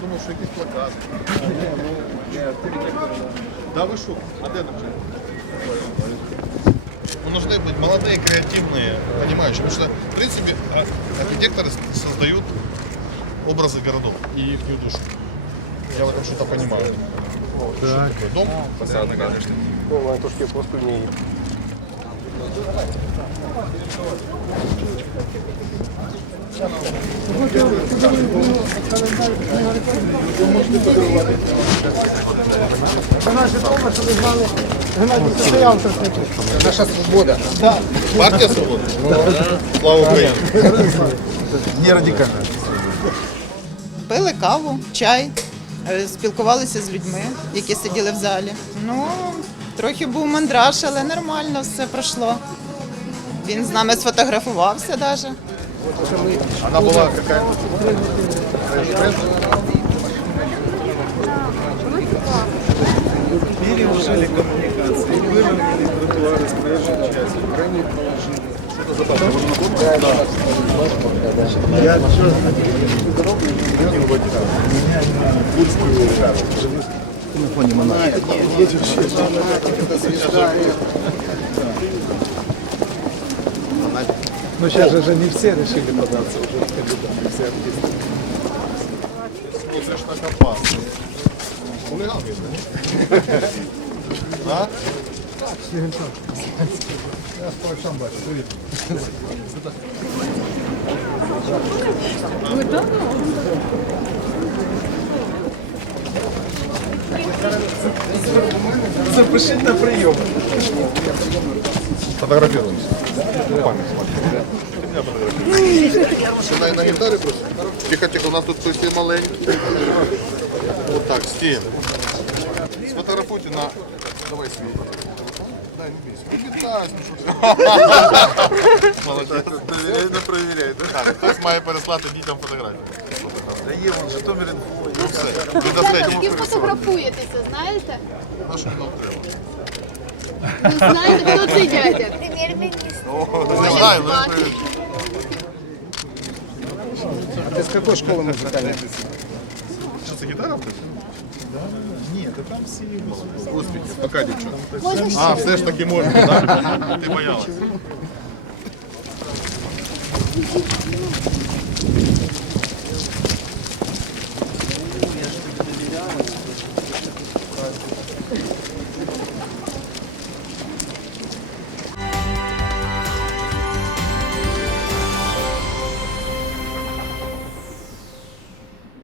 думав, що якийсь плакат. Да ви що? А де навчаєте? Ну, нужны быть молодые, креативные, понимающие. Потому что, в принципе, а- архитекторы создают образы городов и их душу. Я в этом что-то понимаю. Такое дом? Фасадно, конечно. Наша свобода. Партия свобода? Слава Украине. Не радикально. Пили каву, чай, е, спілкувалися з людьми, які сиділи в залі. Ну, трохи був мандраж, але нормально все пройшло. Він з нами сфотографувався навіть. Она была какая-то... Переужили коммуникации, выровняли тротуары с проезжей частью, гранит положили. Ну сейчас же не все решили податься уже в кандидаты, все артисты. Це ж так опасно. Да? Я скоро сам бачу, привіт. Запишіть на прийом. Фотографируемся. Память смотри. Ты меня фотографируешь. На, на гитаре просто? Тихо, тихо, у нас тут хтось маленький. Вот так, стены. Сфотографуйте на... Давай свій. Дай, не бійся. Ну, вітай, ну, що ти. Молодець. Не проверяй, да? Так, хтось має переслати дітям фотографію. Да є, вон Житомир Ну все, ви дасте Тільки фотографуєтеся, знаєте? На що нам треба? Ви знаєте, хто цей дядя? Не знаю, ну, бачу. Ты с какой школы музыкальной? Що це гітара? Ні, то там всі успіхи. Пока, дівчата. А, все ж таки можна, так? Ти боялась.